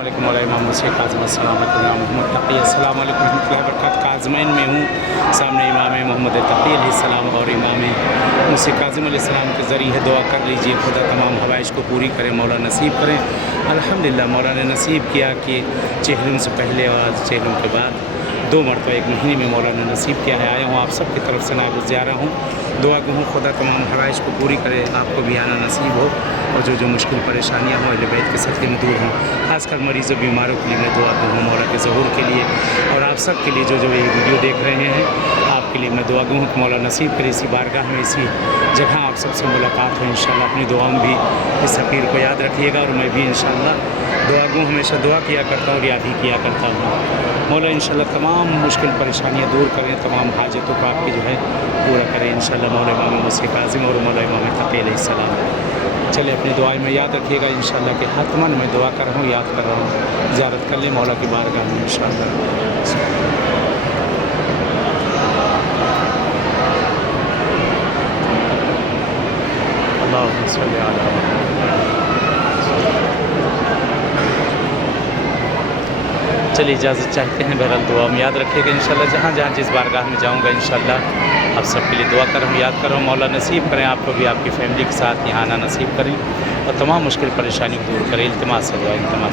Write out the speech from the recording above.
वालेकुम इमाम हुसैन काज़िम अस्सलाम वालेकुम मोहम्मद तक़ी अस्सलाम वालेकुम रहमतुल्लाहि व बरकातहू। काज़मैन में हूँ, सामने इमाम मोहम्मद तक़ी अलैहिस्सलाम और इमाम मुझसे काज़िम अलैहिस्सलाम के ज़रिए दुआ कर लीजिए, खुदा तमाम हवाइज को पूरी करें, मौला नसीब करें। अल्हम्दुलिल्लाह मौला ने नसीब किया कि चेहरों से पहले और चेहरों के बाद 2 मरतबा 1 महीने में मौला ने नसीब किया है। आया हूँ आप सब की तरफ से नागुज़ ज़ियारा हूँ, दुआ को हूँ खुदा तमाम हवाइज को पूरी करे, आपको भी आना नसीब हो और जो मुश्किल परेशानियाँ हों अहले बैत के सदक़े में दूर हों। खासकर मरीज़ों बीमारों के लिए मैं दुआ को हूँ मौला के ज़हूर के लिए, और आप सब के लिए जो ये वीडियो देख रहे हैं आपके लिए मैं दुआ हूँ कि मौला नसीब करे इसी बारगाह में, इसी जगह आप सबसे मुलाकात हो इंशाअल्लाह। अपनी दुआओं में भी इस फ़कीर को याद रखिएगा और मैं भी इंशाअल्लाह दुआ को हमेशा दुआ किया करता हूँ और याद ही किया करता हूँ। मौला इंशाअल्लाह तमाम मुश्किल परेशानियाँ दूर करें, तमाम हाजतों को आपकी जो है पूरा करें इंशाअल्लाह। मौला इमाम मुझसे काज़िम और मौला इमाम तक़ी अलैहिस्सलाम। चलिए अपनी दुआएं में याद रखिएगा इंशाअल्लाह के हतमन मैं दुआ कर रहा हूँ, याद कर रहा हूँ, ज़ियारत कर लें मौला की बारगाह में इंशाअल्लाह। अल्लाहुम्मा सल्लि अला चलिए इजाज़त चाहते हैं, बहरहाल दुआ में याद रखिएगा इंशाअल्लाह। जहाँ जहाँ जिस बारगाह में जाऊँगा इंशाअल्लाह आप सबके लिए दुआ कर रहा हूँ, याद कर रहा हूँ। मौला नसीब करें आपको भी, आपकी फ़ैमिली के साथ यहाँ आना नसीब करें और तमाम मुश्किल परेशानी को दूर करें। इल्तिमास है दुआ, इल्तिमास।